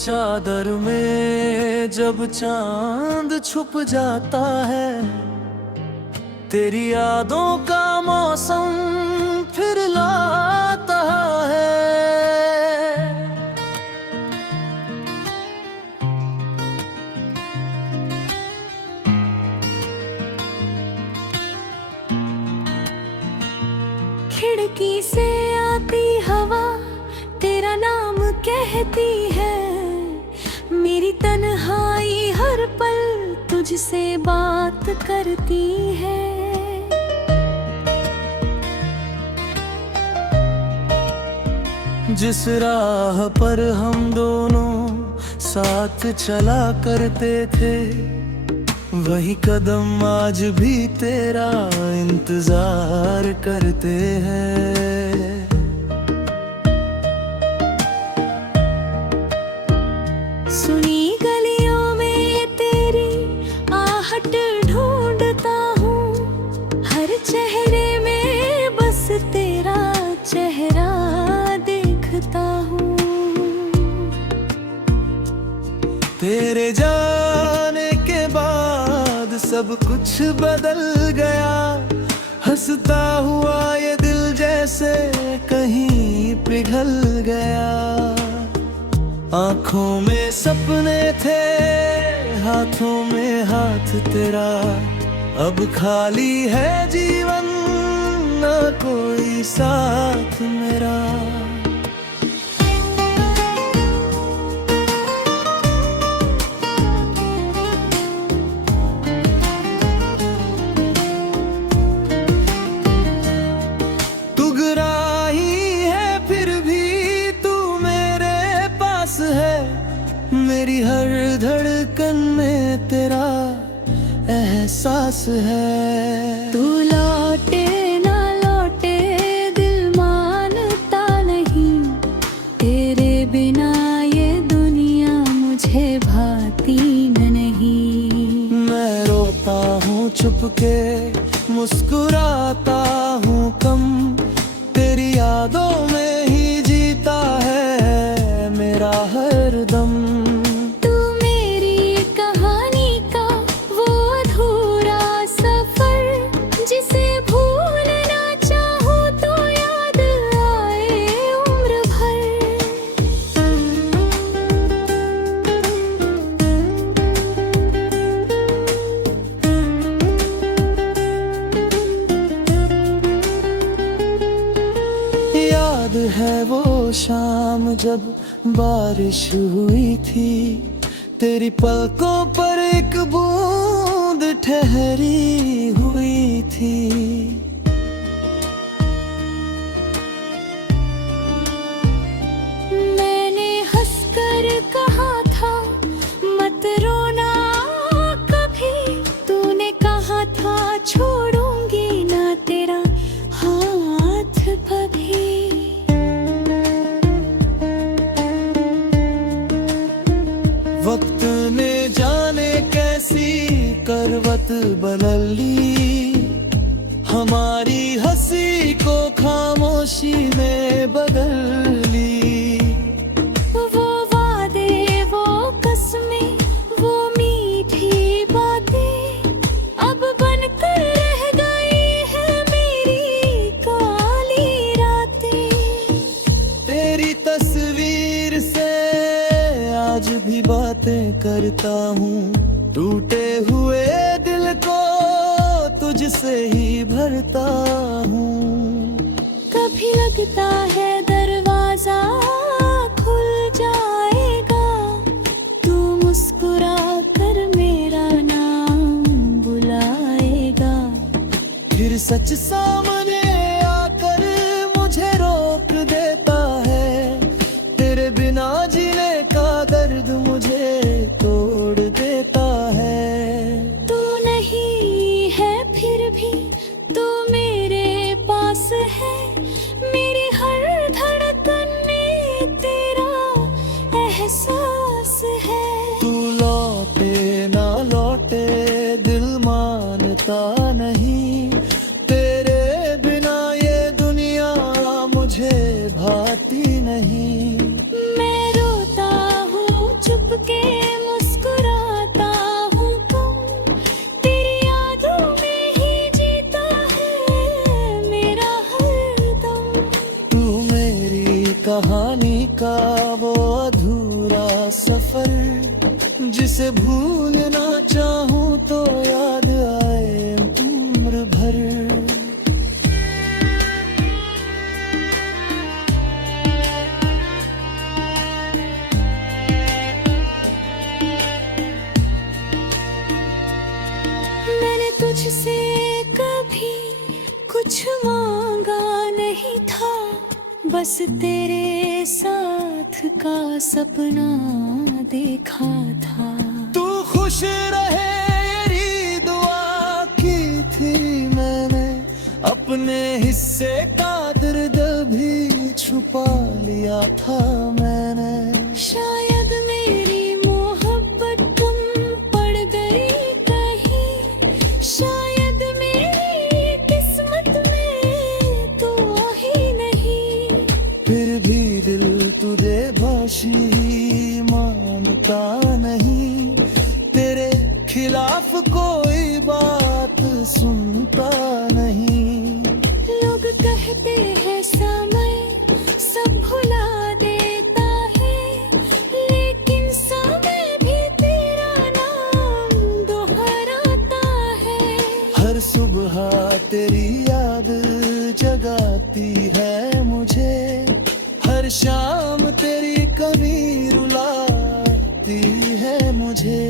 चादर में जब चांद छुप जाता है, तेरी यादों का मौसम फिर लाता है। खिड़की से आती हवा तेरा नाम कहती है, मेरी तन्हाई हर पल तुझसे बात करती है। जिस राह पर हम दोनों साथ चला करते थे, वही कदम आज भी तेरा इंतजार करते हैं। सुनी गलियों में तेरी आहट ढूंढता हूँ, हर चेहरे में बस तेरा चेहरा देखता हूँ। तेरे जाने के बाद सब कुछ बदल गया, हंसता हुआ ये दिल जैसे कहीं पिघल गया। आँखों में सपने थे, हाथों में हाथ तेरा, अब खाली है जीवन, ना कोई साथ मेरा। तू गिराही है फिर भी तू मेरे पास है, मेरी हर धड़कन में तेरा एहसास है। तू लौटे ना लौटे दिल मानता नहीं, तेरे बिना ये दुनिया मुझे भाती नहीं। मैं रोता हूँ चुपके, मुस्कुराता हूँ कम, तेरी यादों में ही जीता है मेरा हर दम। तू मेरी कहानी का वो अधूरा सफर, जिसे भूलना चाहूँ तो याद आए उम्र भर। याद है वो शाम जब बारिश हुई थी, तेरी पलकों पर एक बूंद ठहरी हुई थी। मैंने हंसकर कहा था मत रोना कभी, तूने कहा था छोड़ूंगी ना तेरा हाथ कभी। वक्त ने जाने कैसी करवत बदल ली, हमारी हंसी को खामोशी में बदल ली। वो वादे वो कसमें वो मीठी बातें, अब बनकर रह गई है मेरी काली रातें। तेरी तस्वीर से आज भी बातें करता हूँ, टूटे हुए दिल को तुझसे ही भरता हूँ। कभी लगता है दरवाजा खुल जाएगा, तू मुस्कुरा कर मेरा नाम बुलाएगा। फिर सच सामने आकर मुझे रोक देता है, तेरे बिना जीने का दर्द मुझे तोड़ देता है। तू नहीं है फिर भी तू मेरे पास है, मेरी हर धड़कन में तेरा एहसास है। तू लौटे ना लौटे दिल मानता नहीं, तेरे बिना ये दुनिया मुझे भाती नहीं। मैं रोता हूँ तुझसे कभी कुछ मांगा नहीं था, बस तेरे साथ का सपना देखा था। तू खुश रहे मेरी दुआ की थी मैंने, अपने हिस्से का दर्द भी छुपा लिया था मैंने। शायद मेरी मोहब्बत कम पड़ गई कहीं, शायद मेरी किस्मत में तू ही नहीं। फिर भी दिल तुझे भाषी मानता नहीं, तेरे खिलाफ कोई बात सुनता नहीं। लोग कहते हैं समय सब भुला देता है, लेकिन समय भी तेरा नाम दोहराता है। हर सुबह तेरी याद जगाती है मुझे, हर शाम तेरी कमी रुलाती है मुझे।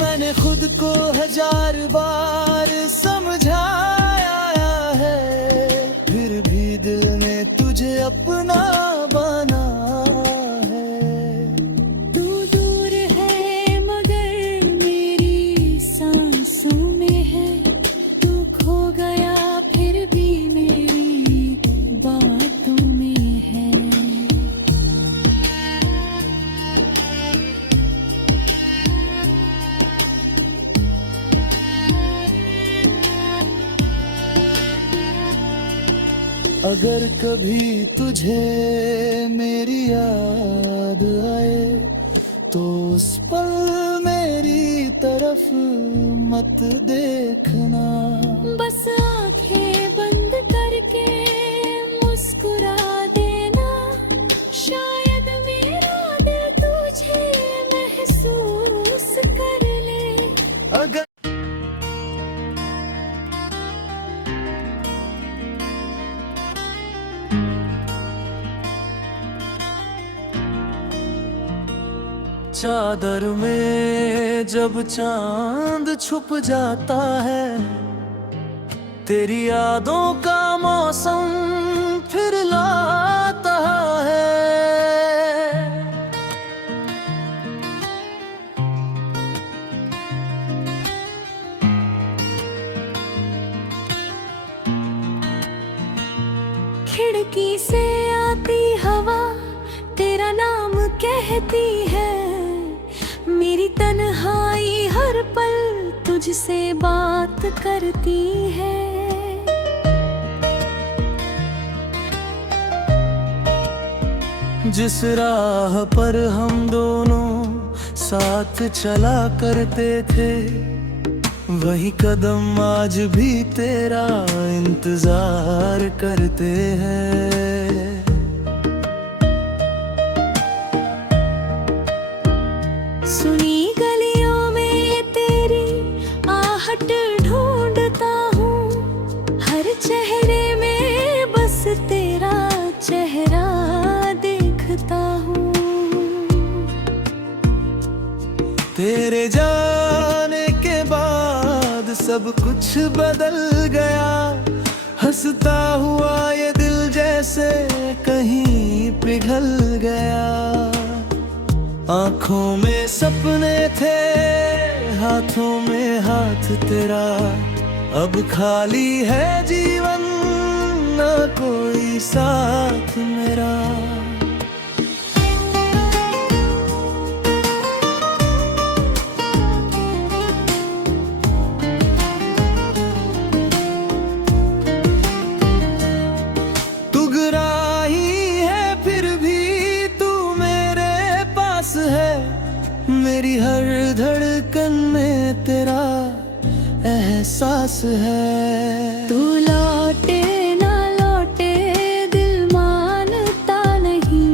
मैंने खुद को 1000 बार समझाया है, फिर भी दिल ने तुझे अपना बना है। तू दूर है मगर मेरी सांसों में है, तू खो गया फिर भी मेरी बातों में है। अगर कभी तुझे मेरी याद आए, तो उस पल मेरी तरफ मत देखना। बस आंखें बंद करके मुस्कुरा देना, शायद मेरा दिल तुझे महसूस कर ले। अगर चादर में जब चांद छुप जाता है, तेरी यादों का मौसम फिर लाता है। खिड़की से आती हवा तेरा नाम कहती है, मेरी तन्हाई हर पल तुझसे बात करती है। जिस राह पर हम दोनों साथ चला करते थे, वही कदम आज भी तेरा इंतजार करते हैं। सुनी गलियों में तेरी आहट ढूंढता हूँ, हर चेहरे में बस तेरा चेहरा देखता हूँ। तेरे जाने के बाद सब कुछ बदल गया, हंसता हुआ ये दिल जैसे कहीं पिघल गया। आँखों में सपने थे, हाथों में हाथ तेरा, अब खाली है जीवन, ना कोई साथ मेरा। तू ग्राही है फिर भी तू मेरे पास है, मेरी हर धड़कन में तेरा एहसास है। तू लौटे ना लौटे दिल मानता नहीं,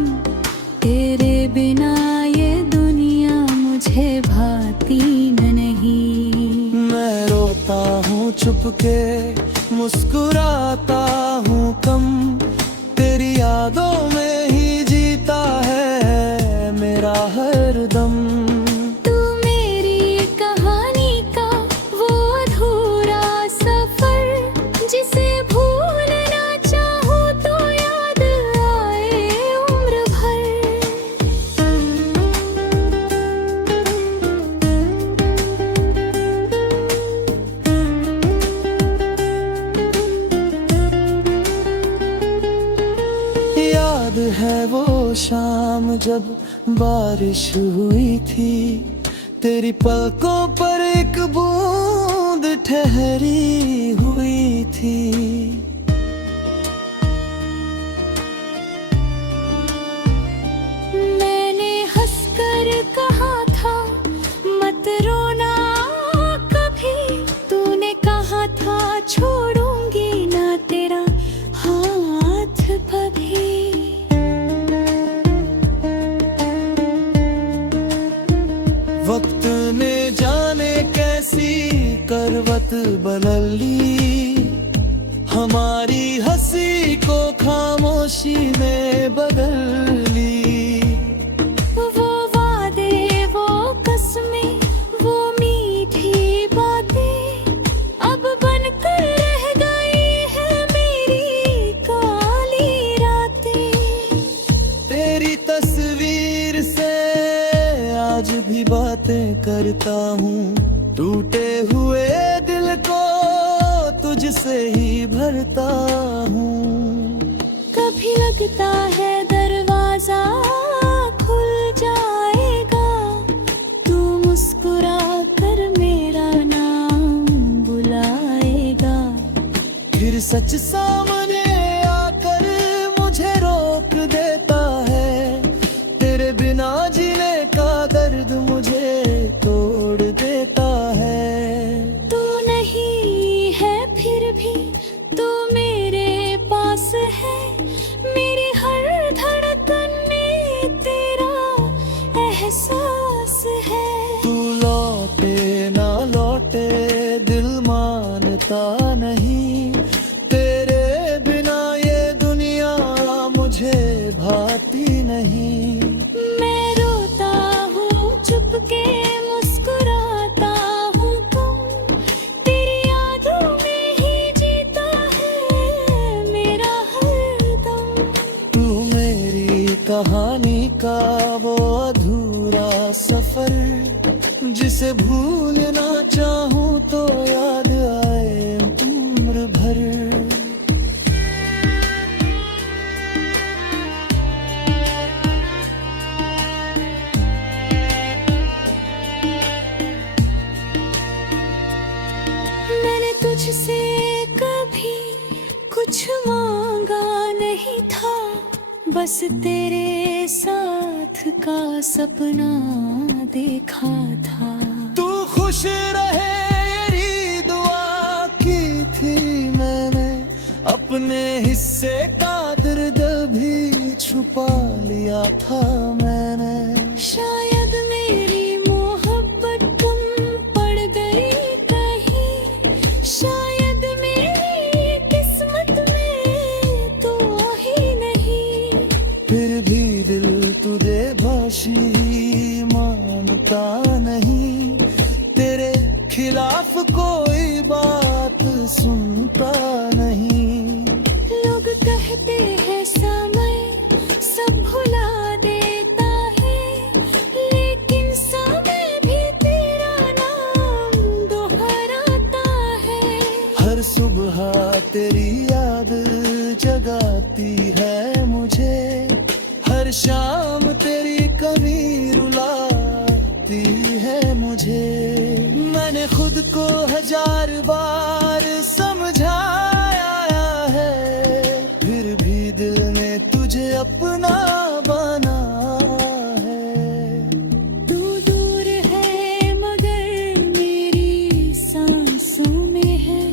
तेरे बिना ये दुनिया मुझे भाती नहीं। मैं रोता हूँ चुपके, मुस्कुराता हूँ कम, तेरी यादों में ही जीता है मेरा हर दम। तू मेरी कहानी का वो अधूरा में जब बारिश हुई थी, तेरी पलकों पर एक बूंद ठहरी हुई थी। मैंने हंसकर कहा था मत रोना कभी, तूने कहा था छोड़ूंगी ना तेरा हाथ कभी। वक्त ने जाने कैसी करवत बदल ली, हमारी हंसी को खामोशी ने बदल ली। वो वादे, वो कसमें, वो मीठी बातें अब बनकर रह गई है मेरी काली रातें। तेरी तस्वीर से आज भी बातें करता हूँ, टूटे हुए दिल को तुझसे ही भरता हूँ। कभी लगता है दरवाजा खुल जाएगा, तू मुस्कुरा कर मेरा नाम बुलाएगा। फिर सच सामने आकर मुझे रोक देता है, तेरे बिना जीने का दर्द मुझे तोड़ देता है। तू नहीं है फिर भी तू मेरे पास है, मेरी हर धड़कन में तेरा एहसास है। तू लौटे ना लौटे दिल मानता नहीं, तेरे बिना ये दुनिया मुझे भाती नहीं। मैं रोता हूँ चुपके, मुस्कुराता हूँ कम, तेरी यादों में ही जीता है मेरा हरदम। तू मेरी कहानी का वो अधूरा सफर, जिसे भूलना चाहूँ तो याद आए उम्र भर। मैंने तुझसे कभी कुछ मांगा नहीं था, बस तेरे साथ का सपना देखा था। तू खुश रहे मेरी दुआ की थी मैंने, अपने हिस्से का दर्द भी छुपा लिया था मैंने। शायद मेरी मोहब्बत कम पड़ गई कहीं, शायद मेरी किस्मत में तो ही नहीं। फिर भी दिल तुझे भाषी मानता नहीं, तेरे खिलाफ कोई बात सुनता नहीं। लोग कहते हैं समय सब भुला देता है, लेकिन समय भी तेरा नाम दोहराता है। हर सुबह तेरी याद जगाती है मुझे, हर शाम तेरी कमी रुलाती है मुझे। मैंने खुद को 1000 बार समझाया है, फिर भी दिल ने तुझे अपना बना है। तू दूर है मगर मेरी सांसों में है,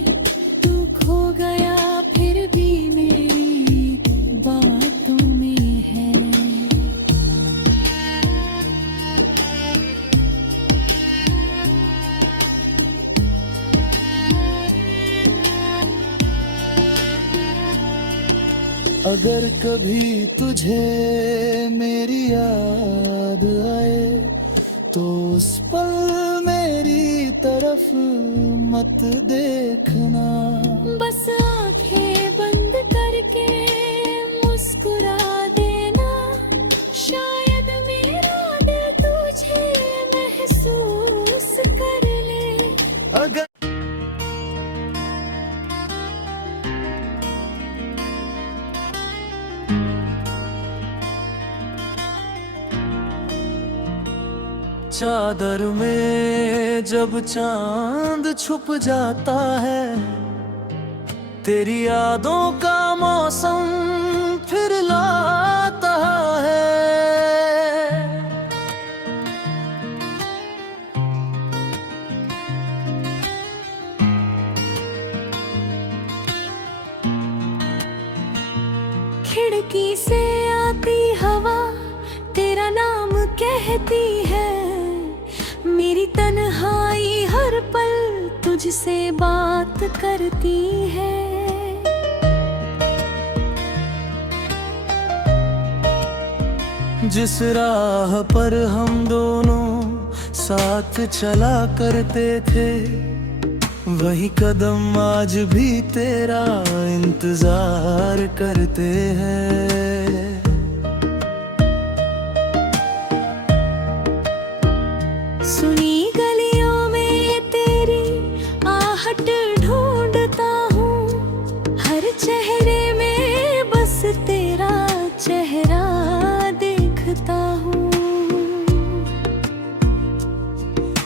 तू खो गया फिर भी मेरी बातों में है। अगर कभी तुझे मेरी याद आए, तो उस पल मेरी तरफ मत देखना। बस आंखें बंद करके मुस्कुरा देना, शायद मेरा दिल तुझे महसूस कर ले। अगर चादर में जब चांद छुप जाता है, तेरी यादों का मौसम फिर लाता है। खिड़की से आती हवा तेरा नाम कहती है, मेरी तन्हाई हर पल तुझसे बात करती है। जिस राह पर हम दोनों साथ चला करते थे, वही कदम आज भी तेरा इंतजार करते हैं। सुनी गलियों में तेरी आहट ढूंढता हूँ, हर चेहरे में बस तेरा चेहरा देखता हूँ।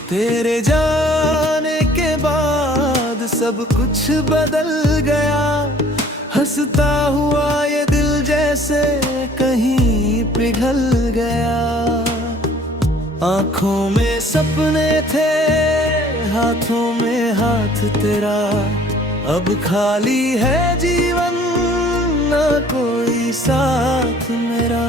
तेरे जाने के बाद सब कुछ बदल गया, हंसता हुआ ये दिल जैसे कहीं पिघल गया। आँखों में सपने थे, हाथों में हाथ तेरा, अब खाली है जीवन, ना कोई साथ मेरा।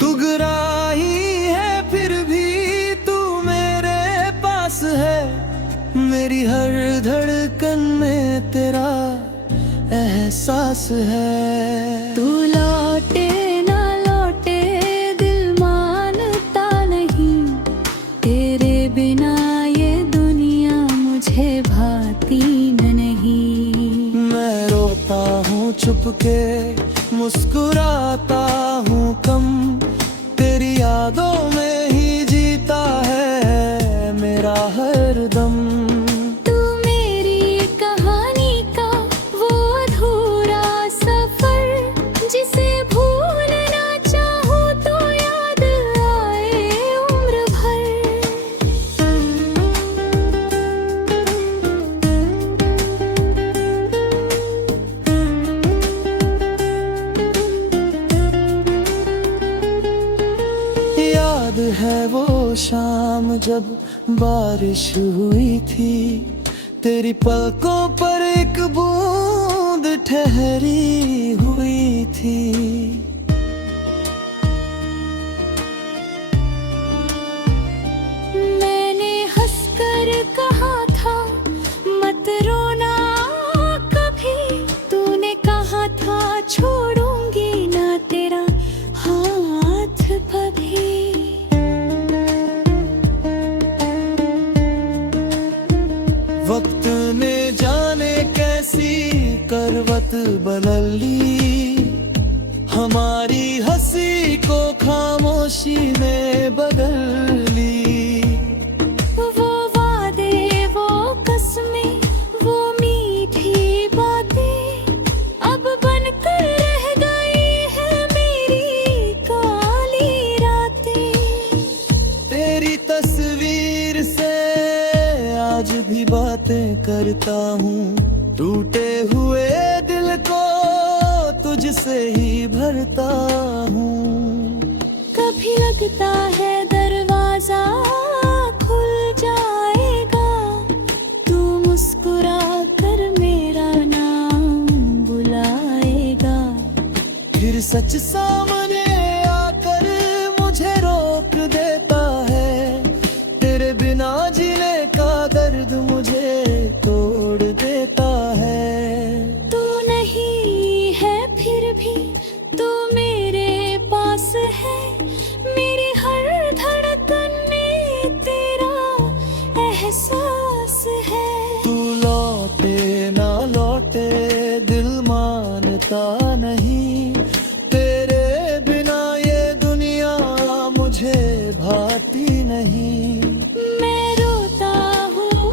तू ग्राही है फिर भी तू मेरे पास है, मेरी हर धड़कन में तेरा एहसास है। तू लौटे ना लौटे दिल मानता नहीं, तेरे बिना ये दुनिया मुझे भाती नहीं। मैं रोता हूँ चुपके, मुस्कुराता हूँ कम, तेरी यादों में ही जीता है मेरा हर दम। तू मेरी कहानी का वो अधूरा सफर, जिसे भूलना चाहूँ तो याद आए उम्र भर। याद है वो शाम जब बारिश हुई थी, तेरी पलकों पर एक बूंद ठहरी हुई थी। मैंने हंसकर कहा था मत रोना कभी, तूने कहा था छोड़ूंगी ना तेरा हाथ कभी। वक्त ने जाने कैसी करवट बदल ली, हमारी हंसी को खामोशी ने बदल ली। वो वादे वो कसमें वो मीठी बातें अब बनकर रह गई है मेरी काली रातें। तेरी तस्वीर से आज भी बातें करता हूँ, टूटे हुए दिल को तुझसे ही भरता हूँ। कभी लगता है दरवाजा खुल जाएगा, तू मुस्कुरा कर मेरा नाम बुलाएगा। फिर सच सामने आकर मुझे रोक देता है, तेरे बिना जीने का दर्द मुझे तोड़ देता है। तू नहीं है फिर भी तू मेरे पास है, मेरी हर धड़कन में तेरा एहसास है। तू लौटे ना लौटे दिल मानता नहीं, तेरे बिना ये दुनिया मुझे भाती नहीं। मैं रोता हूँ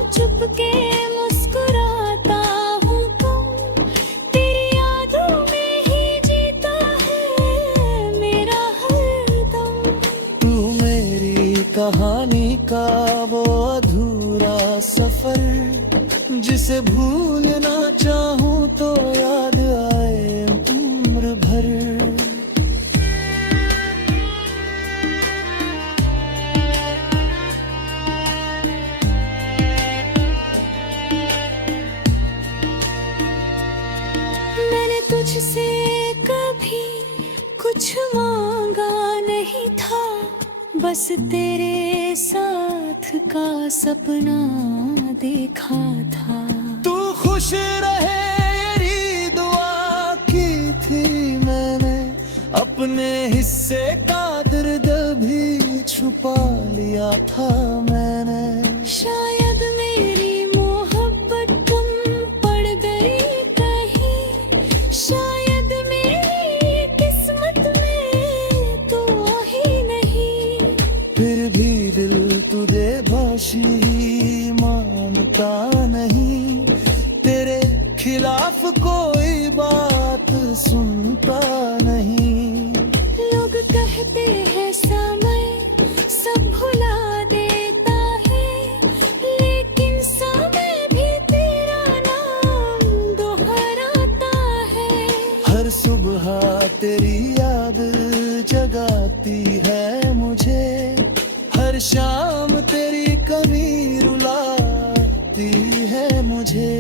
तुझसे कभी कुछ मांगा नहीं था, बस तेरे साथ का सपना देखा था। तू खुश रहे मेरी दुआ की थी मैंने, अपने हिस्से का दर्द भी छुपा लिया था मैंने। शायद मेरी मोहब्बत कम पड़ गई कहीं, शायद मेरी किस्मत में तू ही नहीं। फिर भी दिल तुझे भाषी मानता नहीं, तेरे खिलाफ कोई बात सुनता नहीं। लोग कहते हैं समय सब भुला देता है, लेकिन समय भी तेरा नाम दोहराता है। हर सुबह तेरी याद जगाती है मुझे, हर शाम तेरी कमी रुलाती है मुझे।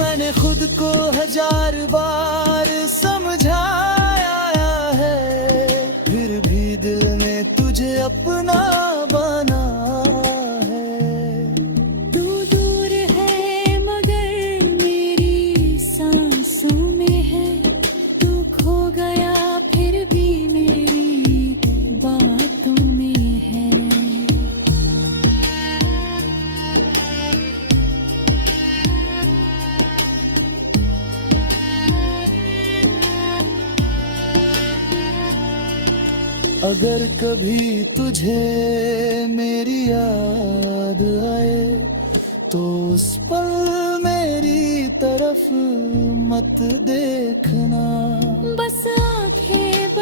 मैंने खुद को 1000 बार समझाया है, फिर भी दिल ने तुझे अपना बना है। तू दूर है मगर मेरी सांसों में है, तू खो गया फिर भी मेरी बातों में है। अगर कभी तुझे मेरी याद आए, तो उस पल मेरी तरफ मत देखना। बस आंखें